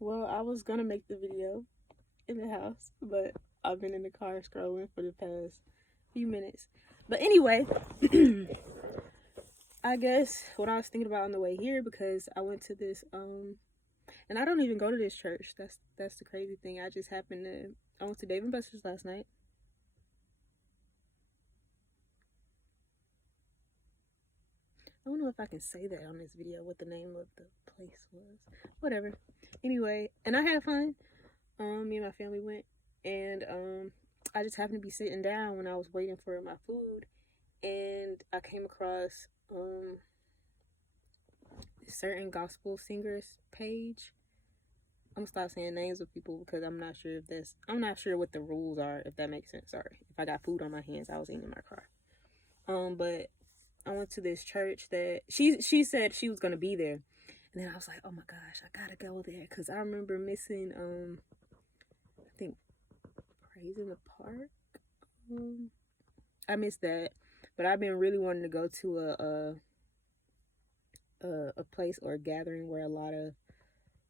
Well, I was gonna make the video in the house, but I've been in the car scrolling for the past few minutes. But anyway, I guess what I was thinking about on the way here, because I went to this and I don't even go to this church. That's the crazy thing. I just happened to I went to Dave and Buster's last night. I don't know if I can say that on this video what the name of the place was. Whatever. Anyway, and I had fun. Me and my family went, and I just happened to be sitting down when I was waiting for my food, and I came across a certain gospel singers page. I'm gonna stop saying names of people because I'm not sure what the rules are, if that makes sense. Sorry. If I got food on my hands, I was eating in my car. But I went to this church that she said she was gonna be there. And then I was like, oh my gosh, I gotta go there because I remember missing I think Praise in the Park. I missed that, but I've been really wanting to go to a place or a gathering where a lot of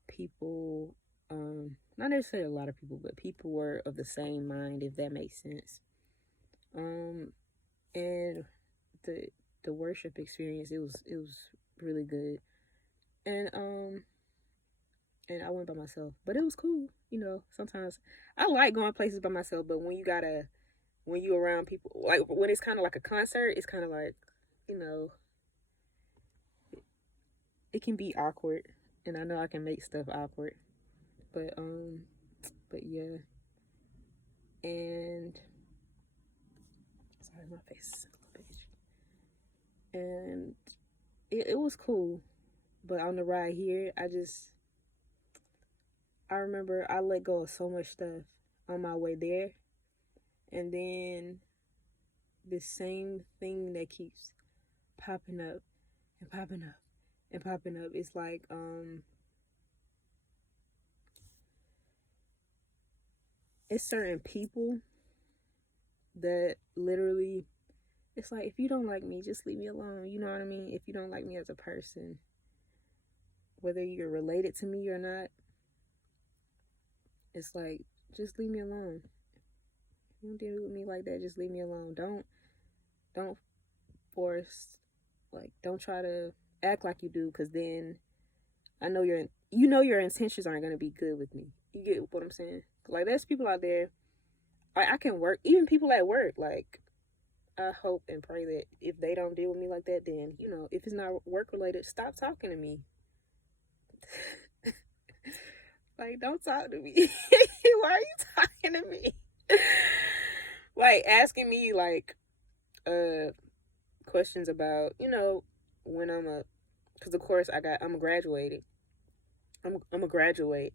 people, not necessarily a lot of people, but people were of the same mind, if that makes sense. And the worship experience, it was really good, and I went by myself, but it was cool. Sometimes I like going places by myself, but when you around people, like when it's kind of like a concert, it's kind of like, you know, it can be awkward, and I know I can make stuff awkward, but yeah, and sorry, my face is a little bit, and it was cool, but on the ride here, I remember I let go of so much stuff on my way there, and then the same thing that keeps popping up and popping up and popping up. It's like it's certain people that literally, it's like, if you don't like me, just leave me alone. You know what I mean? If you don't like me as a person, whether you're related to me or not, it's like, just leave me alone. If you don't deal with me like that, just leave me alone. Don't force, like, don't try to act like you do, because then I know your intentions aren't going to be good with me. You get what I'm saying? Like, there's people out there, I can work, even people at work, like, I hope and pray that if they don't deal with me like that, then, if it's not work related, stop talking to me. Like, don't talk to me. Why are you talking to me? Like, asking me, like, questions about, when because of course I'm graduated. I'm a graduate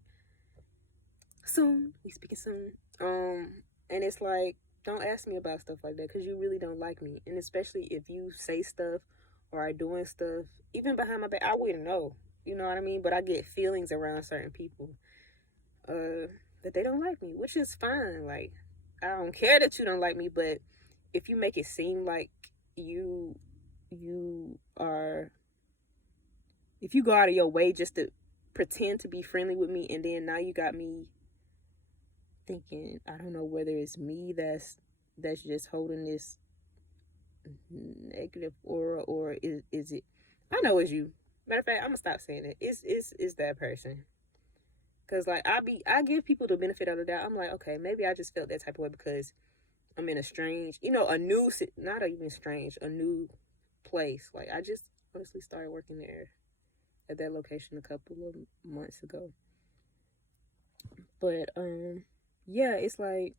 soon. We speaking soon. And it's like, don't ask me about stuff like that because you really don't like me, and especially if you say stuff or are doing stuff even behind my back, I wouldn't know. You know what I mean? But I get feelings around certain people, that they don't like me, which is fine. Like, I don't care that you don't like me, but if you make it seem like you you are, if you go out of your way just to pretend to be friendly with me, and then now you got me thinking, I don't know whether it's me that's just holding this negative aura, or is it, I know it's you. Matter of fact, I'm gonna stop saying it. It's that person. Cause like, I give people the benefit of the doubt. I'm like, okay, maybe I just felt that type of way because I'm in a strange, a new, not even strange, a new place. Like, I just honestly started working there at that location a couple of months ago. But yeah, it's like,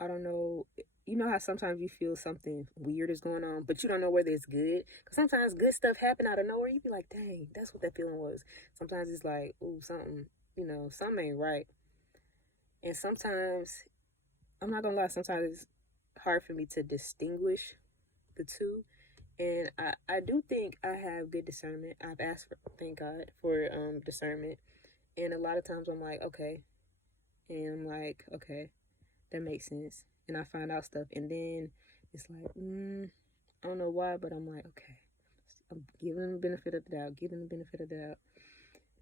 I don't know. You know how sometimes you feel something weird is going on, but you don't know whether it's good. Because sometimes good stuff happen out of nowhere. You be like, dang, that's what that feeling was. Sometimes it's like, ooh, something, something ain't right. And sometimes, I'm not gonna lie, sometimes it's hard for me to distinguish the two. And I do think I have good discernment. I've asked for, thank God, for discernment. And a lot of times I'm like, okay. And I'm like, okay, that makes sense. And I find out stuff, and then it's like, I don't know why, but I'm like, okay, I'm giving them the benefit of the doubt, giving them the benefit of the doubt.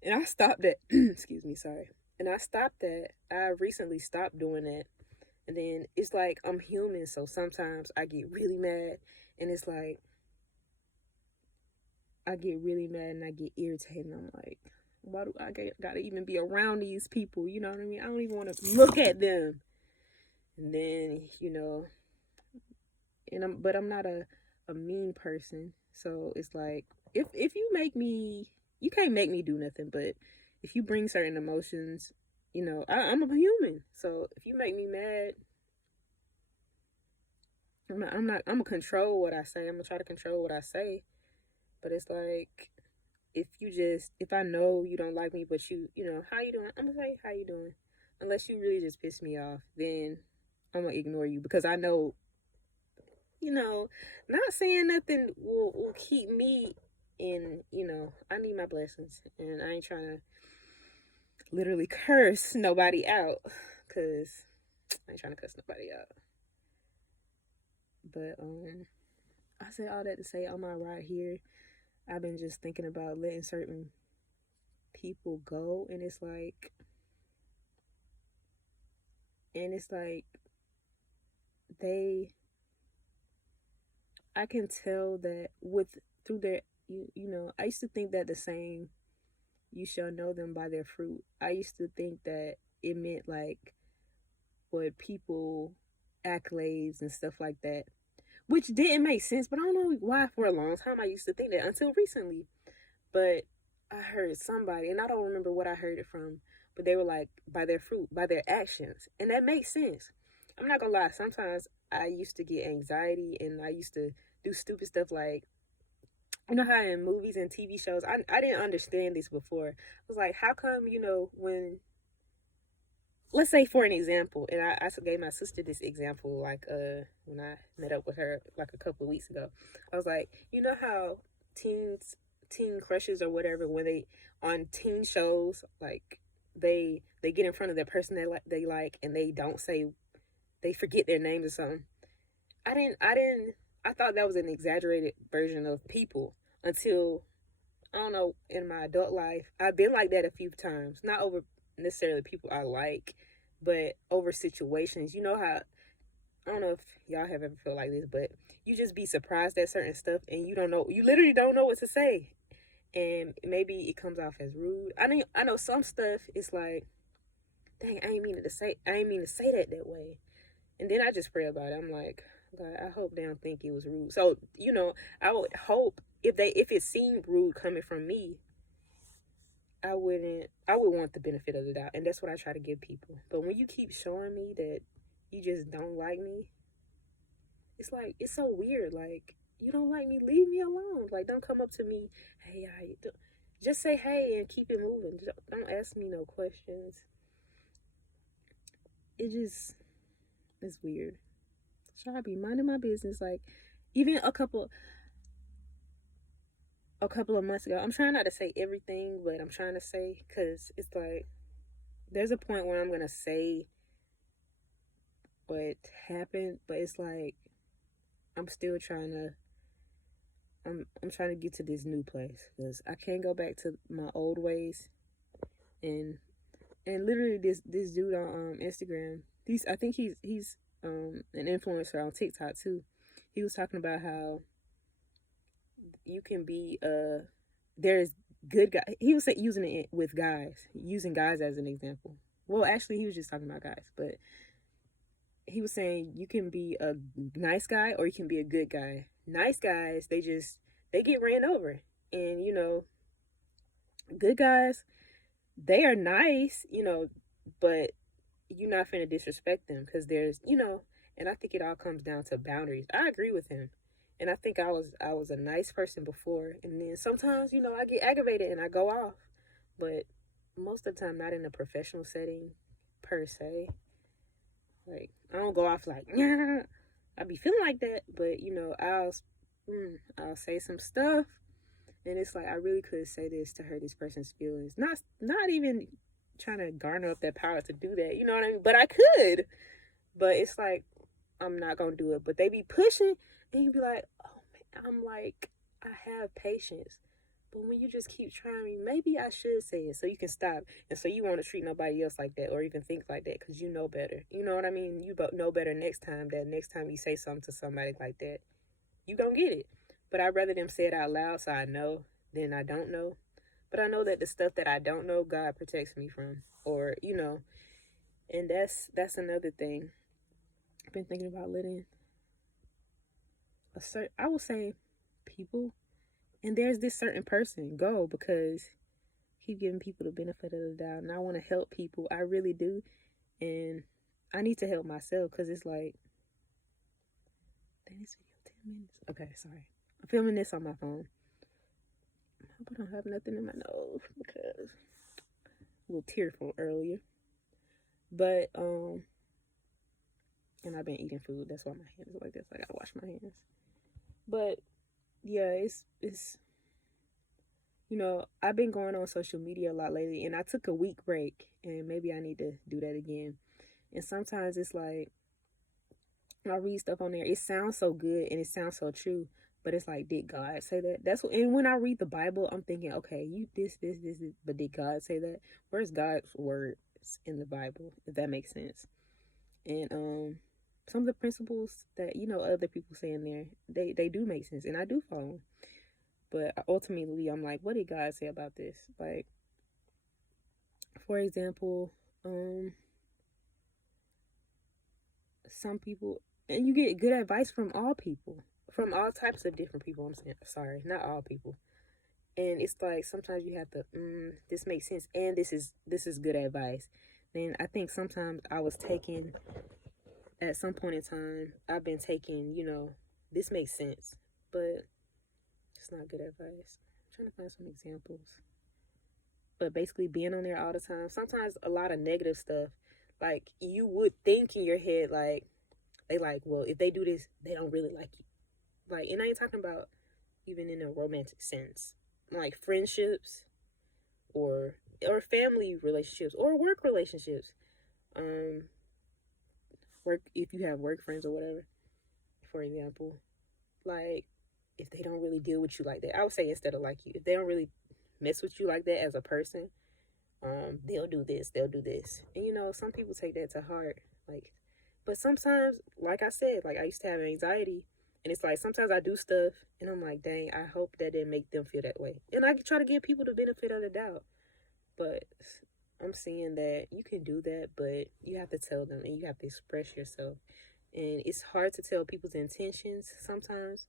And I stopped that. Excuse me, sorry. And I stopped that. I recently stopped doing that. And then it's like I'm human, so sometimes I get really mad, and it's like I get really mad and I get irritated. And I'm like, why do I gotta even be around these people? You know what I mean? I don't even want to look at them. And then but I'm not a mean person, so it's like if you make me, you can't make me do nothing. But if you bring certain emotions, I'm a human. So if you make me mad, I'm gonna control what I say. I'm gonna try to control what I say. But it's like if I know you don't like me, but how you doing? I'm gonna say how you doing. Unless you really just piss me off, then I'm gonna ignore you because I know, not saying nothing will keep me in. I need my blessings, and I ain't trying to literally curse nobody out because I ain't trying to cuss nobody out. But I say all that to say on my ride here, I've been just thinking about letting certain people go, and it's like they I can tell that with through their I used to think that the saying you shall know them by their fruit. I used to think that it meant like what people accolades and stuff like that, which didn't make sense, but I don't know why for a long time I used to think that until recently. But I heard somebody, and I don't remember what I heard it from, but they were like, by their fruit, by their actions. And that makes sense. I'm not gonna lie, sometimes I used to get anxiety and I used to do stupid stuff like, how in movies and TV shows, I didn't understand this before. I was like, how come, when, let's say for an example, and I gave my sister this example, like, when I met up with her like a couple of weeks ago. I was like, how teen crushes or whatever, when they on teen shows, like they get in front of the person they like, and they don't say, they forget their names or something. I thought that was an exaggerated version of people until, I don't know, in my adult life I've been like that a few times, not over necessarily people I like, but over situations. You know how, I don't know if y'all have ever felt like this, but you just be surprised at certain stuff and you literally don't know what to say, and maybe it comes off as rude. I know some stuff is like, dang, I ain't mean to say that way. And then I just pray about it. I'm like, God, I hope they don't think it was rude. So, I would hope if it seemed rude coming from me, I would want the benefit of the doubt. And that's what I try to give people. But when you keep showing me that you just don't like me, it's like, it's so weird. Like, you don't like me, leave me alone. Like, don't come up to me, hey, how you doing? Just say hey and keep it moving. Don't ask me no questions. It just, it's weird. So I be minding my business. Like, even a couple of months ago, I'm trying not to say everything, but I'm trying to say, because it's like, there's a point where I'm going to say what happened, but it's like, I'm still trying to, I'm trying to get to this new place, because I can't go back to my old ways. And literally this dude on Instagram, I think he's an influencer on TikTok too. He was talking about how you can be there's good guy. He was using it with guys, using guys as an example. Well, actually, he was just talking about guys, but he was saying you can be a nice guy or you can be a good guy. Nice guys, they get ran over, and good guys, they are nice, but you're not finna disrespect them because and I think it all comes down to boundaries. I agree with him. And I think I was a nice person before, and then sometimes, I get aggravated and I go off. But most of the time not in a professional setting per se. Like, I don't go off like, yeah. I be feeling like that, but I'll say some stuff, and it's like, I really could say this to hurt this person's feelings. Not even trying to garner up that power to do that. You know what I mean? But I could. But it's like, I'm not gonna do it. But they be pushing, and you be like, oh man, I'm like, I have patience, but when you just keep trying, maybe I should say it so you can stop. And so you want to treat nobody else like that or even think like that because you know better. You know what I mean? You know better next time that next time you say something to somebody like that, you gonna get it. But I'd rather them say it out loud so I know than I don't know. But I know that the stuff that I don't know, God protects me from. Or, and that's another thing. I've been thinking about letting I will say people, and there's this certain person go because keep giving people the benefit of the doubt, and I want to help people. I really do, and I need to help myself because it's like, dang, this video 10 minutes. Okay, sorry. I'm filming this on my phone. I hope I don't have nothing in my nose because a little tearful earlier. But and I've been eating food. That's why my hands are like this. I gotta wash my hands. But yeah, it's I've been going on social media a lot lately, and I took a week break, and maybe I need to do that again. And sometimes it's like I read stuff on there. It sounds so good and it sounds so true, but it's like, did God say that? And when I read the Bible, I'm thinking, okay, you this, but did God say that? Where's God's words in the Bible? If that makes sense. And some of the principles that other people say in there, they do make sense, and I do follow them. But ultimately, I'm like, what did God say about this? Like, for example, some people, and you get good advice from all people, from all types of different people. I'm saying, sorry, not all people. And it's like sometimes you have to, this makes sense, and this is good advice. Then I think sometimes I was taking, at some point in time, I've been taking, this makes sense, but it's not good advice. I'm trying to find some examples. But basically being on there all the time, sometimes a lot of negative stuff, like you would think in your head, like, they like, well, if they do this, they don't really like you. Like, and I ain't talking about even in a romantic sense. Like friendships or family relationships or work relationships. Work, if you have work friends or whatever, for example. Like, if they don't really deal with you like that, I would say instead of like you, if they don't really mess with you like that as a person, they'll do this, and some people take that to heart. Like, but sometimes, like I said, like I used to have anxiety, and it's like sometimes I do stuff and I'm like, dang, I hope that didn't make them feel that way. And I try to give people the benefit of the doubt, but I'm seeing that you can do that, but you have to tell them and you have to express yourself. And it's hard to tell people's intentions sometimes,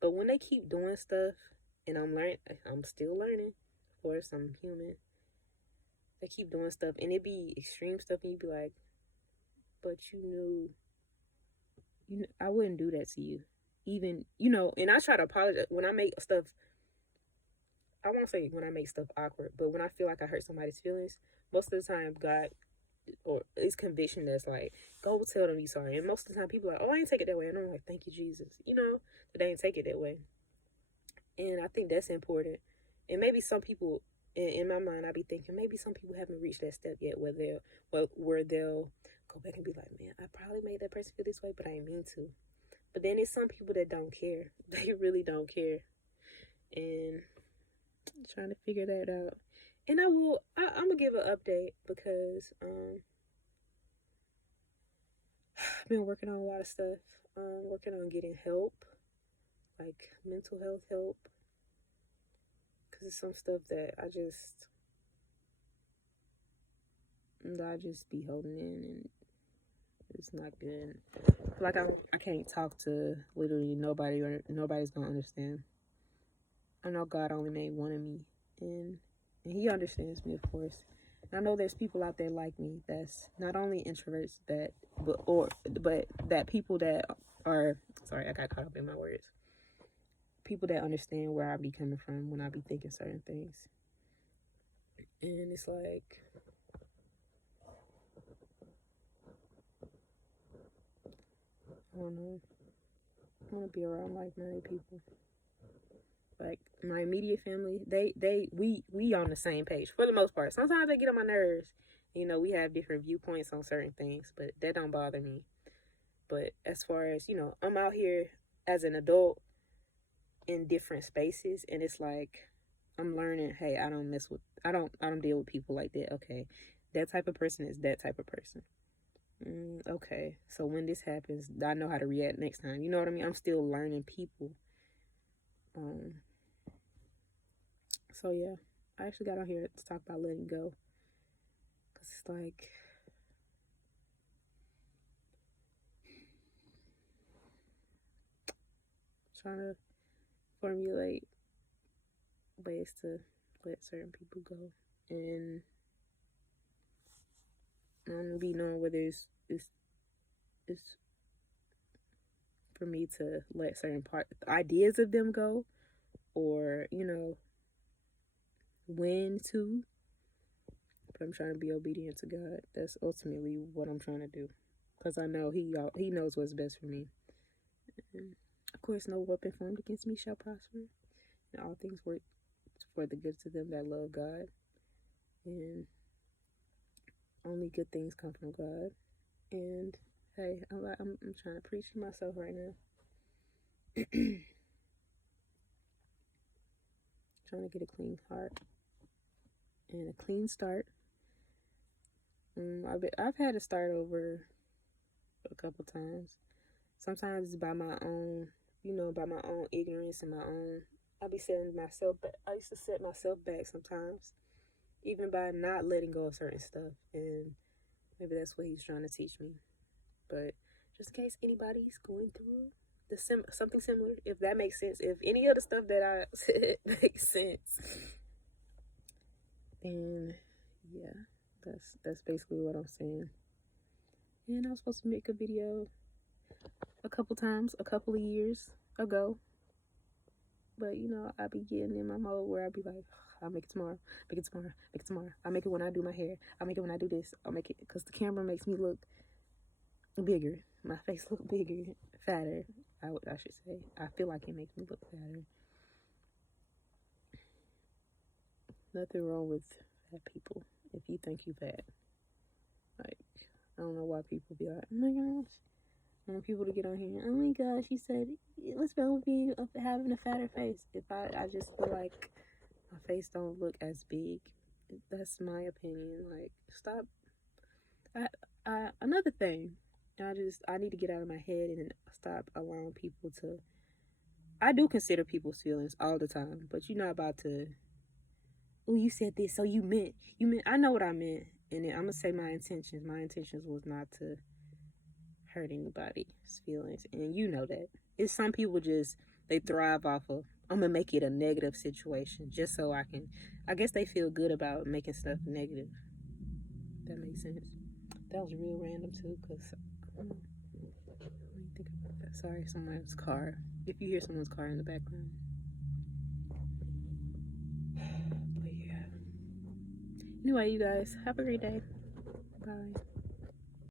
but when they keep doing stuff, and I'm still learning, of course, I'm human. They keep doing stuff, and it be extreme stuff, and you be like, but you knew, I wouldn't do that to you. Even, and I try to apologize when I make stuff, I won't say when I make stuff awkward, but when I feel like I hurt somebody's feelings, most of the time, God, or it's conviction that's like, go tell them you sorry. And most of the time, people are like, oh, I ain't take it that way. And I'm like, thank you, Jesus. But they ain't take it that way. And I think that's important. And maybe some people, in my mind, I be thinking maybe some people haven't reached that step yet where they'll go back and be like, man, I probably made that person feel this way, but I didn't mean to. But then there's some people that don't care. They really don't care. And I'm trying to figure that out. And I'm going to give an update because I've been working on a lot of stuff. Working on getting help, like mental health help. Because it's some stuff that I just be holding in, and it's not good. Like I can't talk to literally nobody, or nobody's gonna understand. I know God only made one of me, and He understands me, of course. And I know there's people out there like me that's not only introverts but that people that are, sorry, I got caught up in my words. People that understand where I be coming from when I be thinking certain things. And it's like, I don't know. I want to be around like-minded people. Like my immediate family, we on the same page for the most part. Sometimes they get on my nerves. We have different viewpoints on certain things, but that don't bother me. But as far as, I'm out here as an adult in different spaces, and it's like I'm learning, hey, I don't deal with people like that. Okay. That type of person is that type of person. Okay. So when this happens, I know how to react next time. You know what I mean? I'm still learning people. Um so yeah. I actually got on here to talk about letting go. Cause it's like trying to formulate ways to let certain people go. And be knowing whether it's for me to let certain ideas of them go, or when to. But I'm trying to be obedient to God. That's ultimately what I'm trying to do, because I know He knows what's best for me. And of course, no weapon formed against me shall prosper, and all things work for the good to them that love God, and only good things come from God. And hey, I'm trying to preach to myself right now. Trying to get a clean heart and a clean start. I've had to start over a couple times. Sometimes it's by my own, by my own ignorance and my own. I be setting myself back. I used to set myself back sometimes, even by not letting go of certain stuff. And maybe that's what he's trying to teach me. But just in case anybody's going through something similar, if that makes sense, if any of the stuff that I said makes sense, then yeah, that's basically what I'm saying. And I was supposed to make a video a couple of years ago, but I be getting in my mode where I be like, I'll make it tomorrow, make it tomorrow, make it tomorrow. I'll make it when I do my hair. I'll make it when I do this. I'll make it because the camera makes me look bigger. My face look bigger, fatter. I should say. I feel like it makes me look fatter. Nothing wrong with fat people if you think you fat. Like, I don't know why people be like, oh my gosh. I want people to get on here. Oh my gosh, you said, what's wrong with me having a fatter face? If I just feel like my face don't look as big. That's my opinion. Like, stop. Another thing, I need to get out of my head and stop allowing people to. I do consider people's feelings all the time, but you're not about to. Oh, you said this, so you meant. I know what I meant, and then I'm gonna say my intentions. My intentions was not to hurt anybody's feelings, and you know that. It's some people just they thrive off of. I'm gonna make it a negative situation just so I can. I guess they feel good about making stuff negative. That makes sense. That was real random too, cause I don't know. Let me think about that. Sorry, someone's car. If you hear someone's car in the background. But yeah. Anyway, you guys have a great day. Bye.